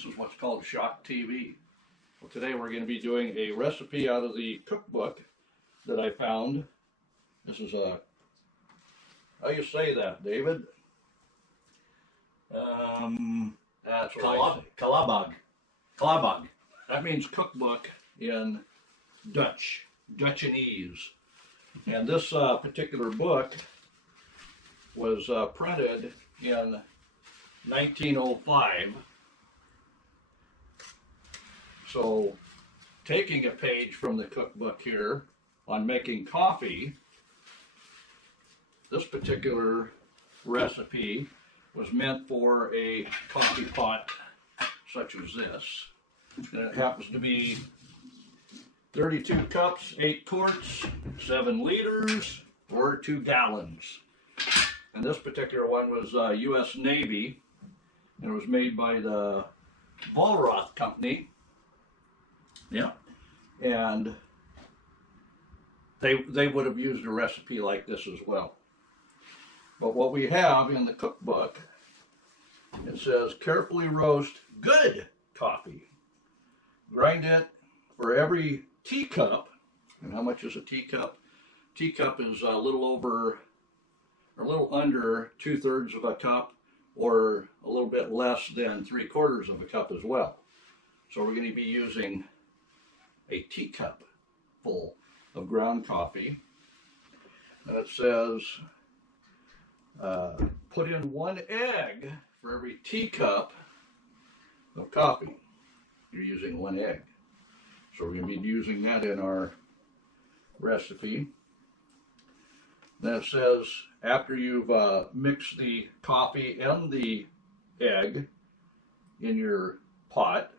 This is what's called shock TV. Well, today we're going to be doing a recipe out of the cookbook that I found. This is a, how you say that, David? That's right. Kalabag. That means cookbook in Dutchanese. And this particular book was printed in 1905. So, taking a page from the cookbook here on making coffee, this particular recipe was meant for a coffee pot such as this. And it happens to be 32 cups, 8 quarts, 7 liters, or 2 gallons. And this particular one was U.S. Navy, and it was made by the Vollroth Company. Yeah, and they would have used a recipe like this as well. But what we have in the cookbook, it says carefully roast good coffee. Grind it for every teacup. And how much is a teacup? Teacup is a little over, or a little under 2/3 of a cup, or a little bit less than 3/4 of a cup as well. So we're going to be using a teacup full of ground coffee. And it says, put in 1 egg for every teacup of coffee. You're using 1 egg. So we're going to be using that in our recipe. Then it says, after you've mixed the coffee and the egg in your pot,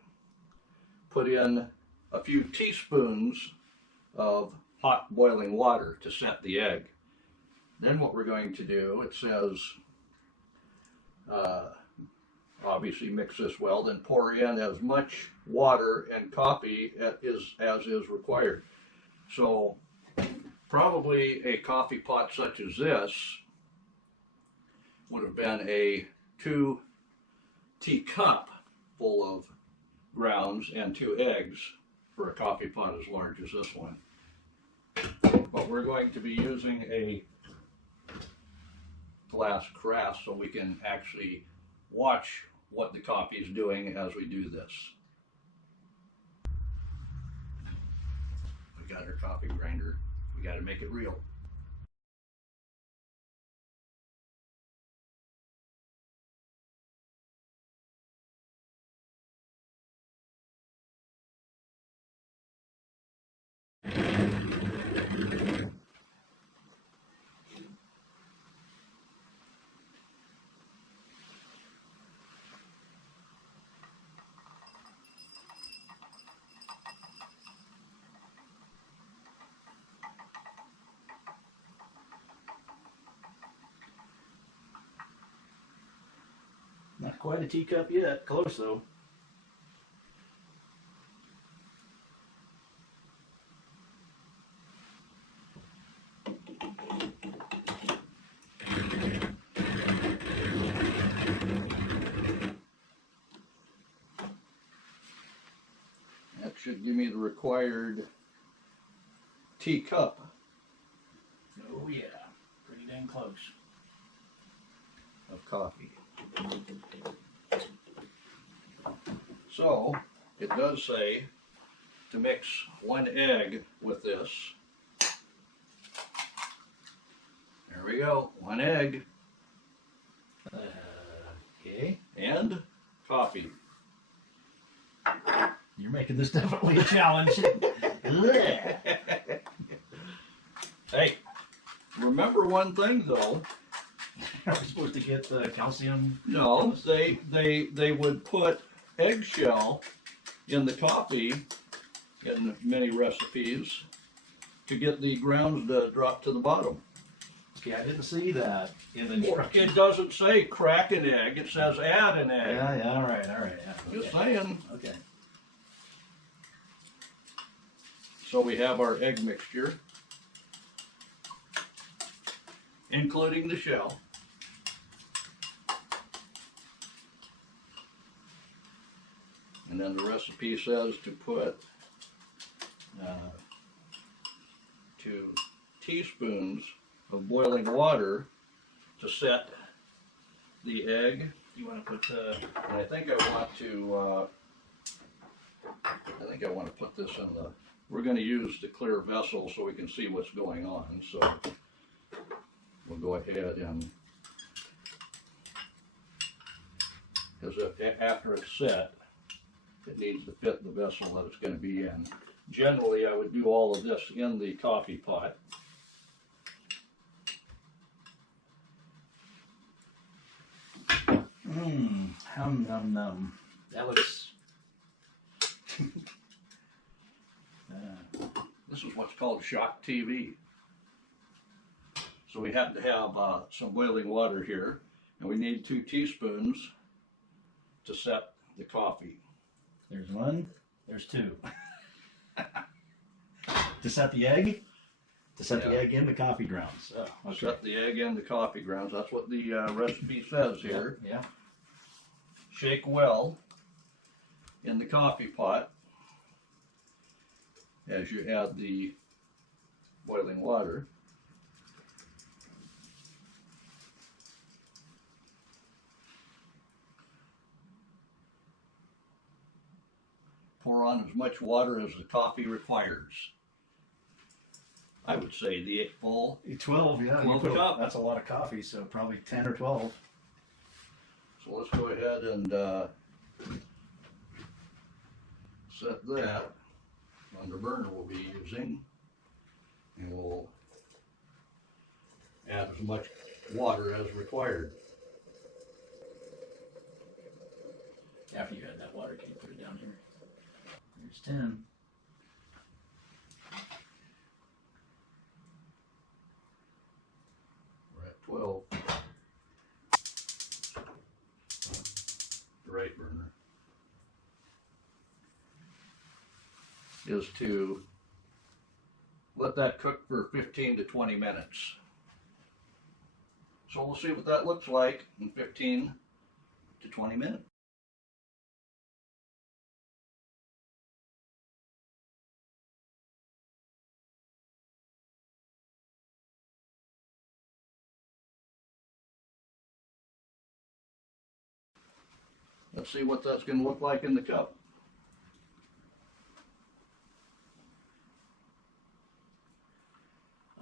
put in a few teaspoons of hot boiling water to set the egg. Then what we're going to do, it says, obviously mix this well, then pour in as much water and coffee as is required. So probably a coffee pot such as this would have been a 2 teacup full of grounds and 2 eggs for a coffee pot as large as this one. But we're going to be using a glass carafe so we can actually watch what the coffee is doing as we do this. We got our coffee grinder. We got to make it real. Not quite a teacup yet. Close though. That should give me the required teacup. Oh yeah, pretty dang close. Of coffee. So, it does say to mix 1 egg with this. There we go, 1 egg. Okay. And coffee. You're making this definitely a challenge. Hey, remember one thing though. Are we supposed to get the calcium? No, they would put eggshell in the coffee in many recipes to get the grounds to drop to the bottom. Okay, I didn't see that in the instructions. It doesn't say crack an egg, it says add an egg. Yeah, all right. Yeah. Just saying. Okay. So we have our egg mixture, including the shell. And then the recipe says to put 2 teaspoons of boiling water to set the egg. You want to put And I think I want to put this in the, we're going to use the clear vessel so we can see what's going on. So we'll go ahead and, because after it's set, it needs to fit the vessel that it's going to be in. Generally, I would do all of this in the coffee pot. Hum num num. That looks. This is what's called shock TV. So we happen to have some boiling water here, and we need 2 teaspoons to set the coffee. There's 1. There's 2. To set the egg. To set the egg in the coffee grounds. Oh, okay. Set the egg in the coffee grounds. That's what the recipe says here. Yeah. Shake well in the coffee pot as you add the boiling water. Pour on as much water as the coffee requires. I would say the 12, yeah. 12 cup. That's a lot of coffee, so probably 10 or 12. So let's go ahead and set that on the burner we'll be using, and we'll add as much water as required. After you add that water, can you put it down here? There's 10. We're at 12. The right burner is to let that cook for 15 to 20 minutes. So we'll see what that looks like in 15 to 20 minutes. Let's see what that's going to look like in the cup.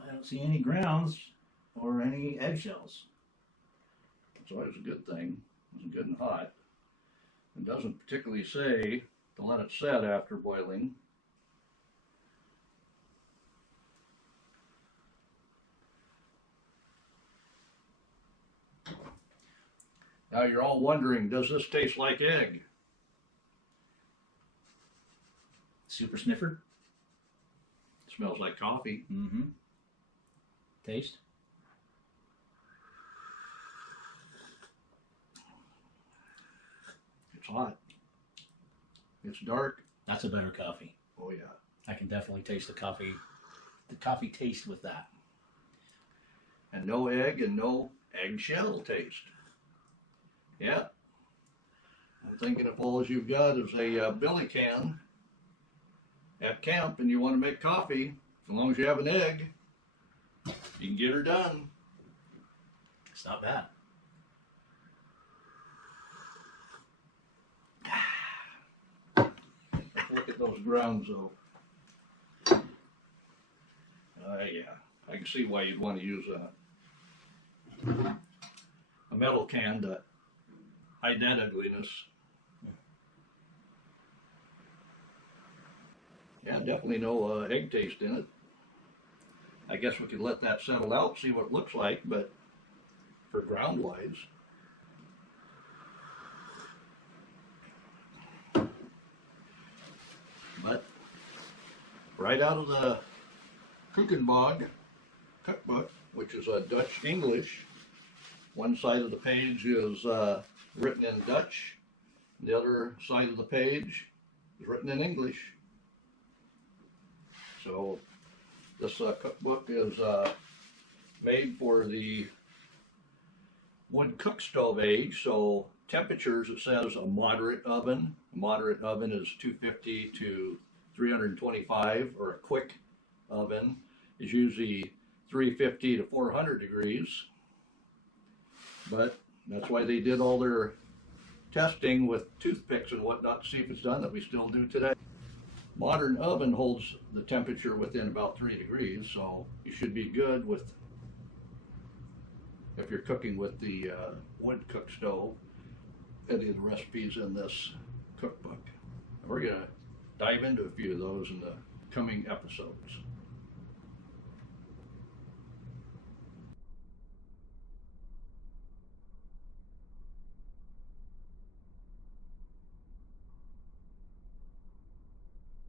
I don't see any grounds or any eggshells. It's always a good thing. It's good and hot. It doesn't particularly say to let it set after boiling. Now you're all wondering, does this taste like egg? Super sniffer. It smells like coffee. Mm-hmm. Taste. It's hot. It's dark. That's a better coffee. Oh yeah. I can definitely taste the coffee taste with that. And no egg and no eggshell taste. Yeah. I'm thinking if all you've got is a billy can at camp and you want to make coffee, as long as you have an egg, you can get her done. It's not bad. Let's look at those grounds though. Yeah, I can see why you'd want to use a metal can to hide that ugliness. Yeah, definitely no egg taste in it. I guess we could let that settle out, see what it looks like, but for ground wise. But right out of the cookbook, which is a Dutch English, one side of the page is written in Dutch, the other side of the page is written in English. So this cookbook is made for the wood cook stove age, so temperatures, it says a moderate oven. A moderate oven is 250 to 325, or a quick oven is usually 350 to 400 degrees. But that's why they did all their testing with toothpicks and whatnot to see if it's done, that we still do today. Modern oven holds the temperature within about 3 degrees, so you should be good with, if you're cooking with the wood cook stove, any of the recipes in this cookbook. We're going to dive into a few of those in the coming episodes.